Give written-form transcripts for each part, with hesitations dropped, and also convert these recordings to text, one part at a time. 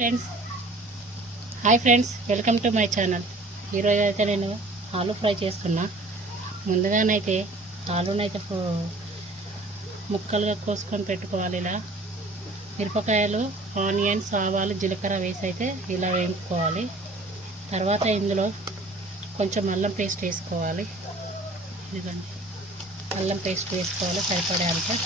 Friends hi friends, welcome to my channel. ఈరోజు అయితే నేను ఆలూ ఫ్రై చేస్తున్నా. ముందుగానైతే ఆలూనైతే ముక్కలుగా కోసుకొని పెట్టుకోవాలి. ఇలా మిరపకాయలు, ఆనియన్స్, ఆవాలు, జీలకర్ర వేసి అయితే ఇలా వేయించుకోవాలి. తర్వాత ఇందులో కొంచెం అల్లం పేస్ట్ వేసుకోవాలి. ఇదిగోండి, అల్లం పేస్ట్ వేసుకోవాలి సరిపడే అంత.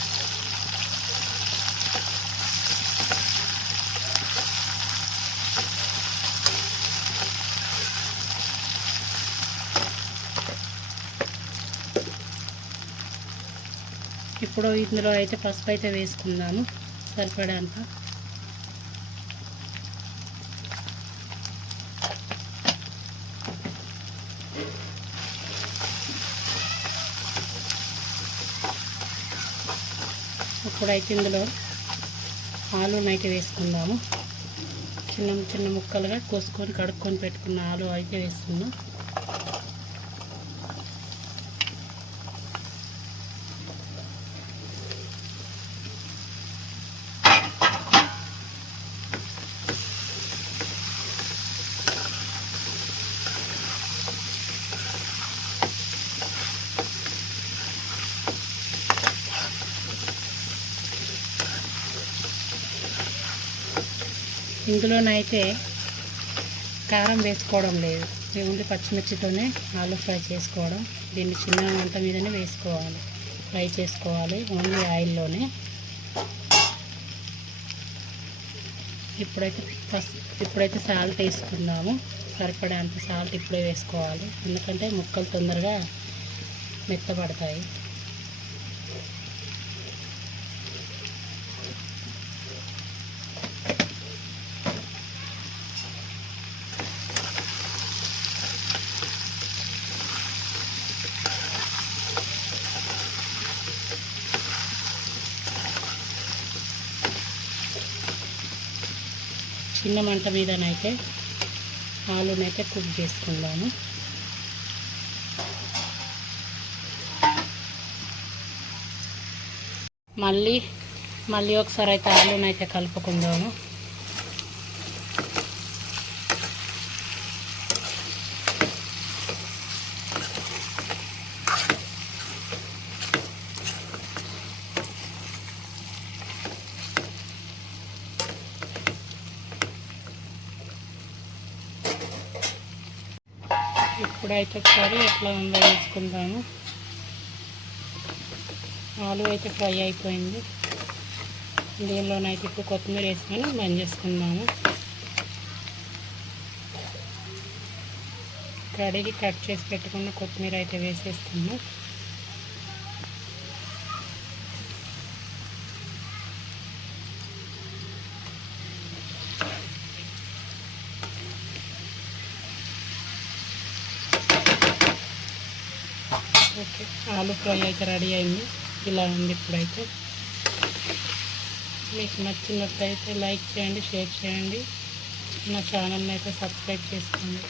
ఇప్పుడు ఇందులో అయితే పసుపు అయితే వేసుకుందాము సరిపడేంత. ఇప్పుడైతే ఇందులో ఆలూనైతే వేసుకుందాము. చిన్న చిన్న ముక్కలుగా కోసుకొని కడుక్కొని పెట్టుకున్న ఆలు అయితే వేస్తున్నాం. ఇందులోనైతే కారం వేసుకోవడం లేదు, ఓన్లీ పచ్చిమిర్చితోనే ఆలూ ఫ్రై చేసుకోవడం. దీన్ని చిన్న మంట మీదనే వేసుకోవాలి, ఫ్రై చేసుకోవాలి ఓన్లీ ఆయిల్లోనే. ఇప్పుడైతే సాల్ట్ వేసుకుందాము. సరిపడేంత సాల్ట్ ఇప్పుడే వేసుకోవాలి, ఎందుకంటే ముక్కలు తొందరగా మెత్తబడతాయి. చిన్న మంట మీదనైతే ఆలూనైతే కుక్ చేసుకుందాము. మళ్ళీ ఒకసారి అయితే ఆలూనైతే కలుపుకుందాము. ఇప్పుడైతే ఒకసారి ఎట్లా ఉందో వేసుకుందాము. ఆలు అయితే ఫ్రై అయిపోయింది. దీనిలోనైతే ఇప్పుడు కొత్తిమీర వేసుకొని బంద్ చేసుకుందాము. కడిగి కట్ చేసి పెట్టుకున్న కొత్తిమీర అయితే వేసేస్తున్నాం. ఓకే, ఆలూ ఫ్రై అయితే రెడీ అయింది. ఇలా ఉంది ఇప్పుడైతే. మీకు నచ్చినట్లయితే లైక్ చేయండి, షేర్ చేయండి, నా ఛానల్ని అయితే సబ్స్క్రైబ్ చేసుకోండి.